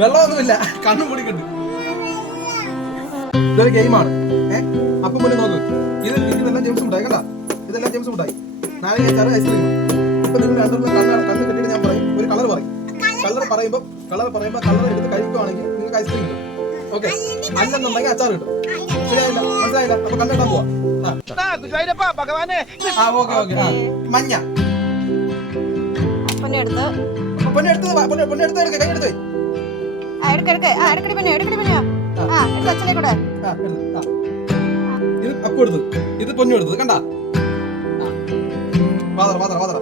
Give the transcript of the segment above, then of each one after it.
വെള്ളമൊന്നുമില്ല, കണ്ണും പൊടിക്കണ്ട്. ഇതൊരു ഗെയിമാണ്. അപ്പൊ മുന്നേ നോക്ക്, ഇതെല്ലാം ജെയിംസ് ഉണ്ടായി കണ്ട, ഇതെല്ലാം ജെയിംസ് ഉണ്ടായി. നാളെ അച്ചാറ് ഐസ്ക്രീം. ഇപ്പൊ നിങ്ങൾ രണ്ടെണ്ണം കണ്ണ് കെട്ടിയിട്ട് ഞാൻ പറയും, ഒരു കളർ പറയും. കളർ പറയുമ്പോൾ കളർ എടുത്ത് കഴിക്കുവാണെങ്കിൽ നിങ്ങൾക്ക് ഐസ്ക്രീം കിട്ടും. ഓക്കെ, അല്ലെന്നുണ്ടെങ്കിൽ അച്ചാർ കിട്ടും. ശരിയായില്ല, മനസ്സിലായില്ല? അപ്പൊ കണ്ടെത്താൻ പോവാ. മഞ്ഞ പൊന്നെടുത്ത് കൈ ഇത് അപ്പു എടുത്തു, ഇത് പൊന്നു എടുത്തത് കണ്ട. വാതറ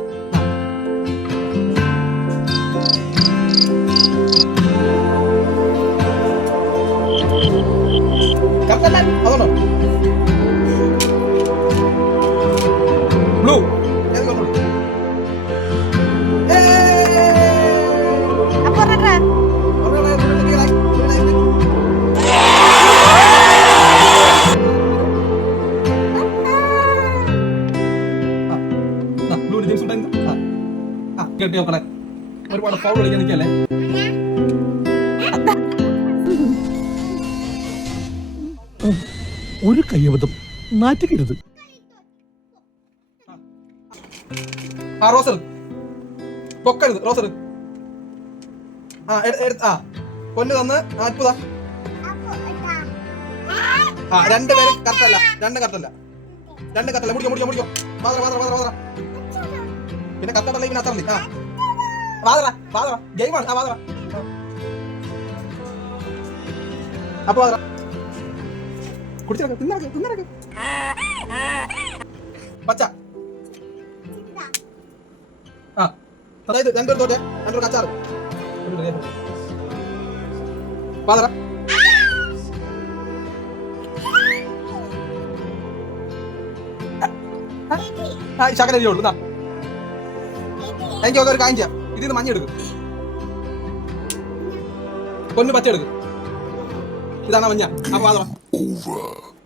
അതോണോ ബ്ലൂ കേട്ടി നോക്കണേ. ഒരുപാട് ഫൗൾ കളിക്കാൻ നിൽക്കല്ലേ. ഒരു കയ്യബദ്ധം നാറ്റിക്കരുത്. റോസർ പൊക്കരുത്, റോസർ പൊന്നു തന്ന് അത്ഭുത. രണ്ടുപേരും കറക്റ്റല്ല. മുടിക്കോ. വാതറ പിന്നെ കത്തട്ടല്ല, പിന്നെ അത്തറല്ലേ. വാതറ ഗെയിമാണ്. വാതറ അപ്പൊ വാതറ കുടിച്ചിറക്ക്, തിന്നിറക്ക്. പച്ച അതായത് രണ്ടൊരു തോറ്റെ, രണ്ടൊരു കച്ചാറ്. വാതറ ശകല ഉള്ളൂ. എനിക്ക് ഒരു കാര്യം ചെയ്യാം, ഇതിന്ന് മഞ്ഞ എടുക്കും, പൊന്നു പച്ച എടുക്കും. ഇതാണ് മഞ്ഞ. അപ്പൊ വാതറ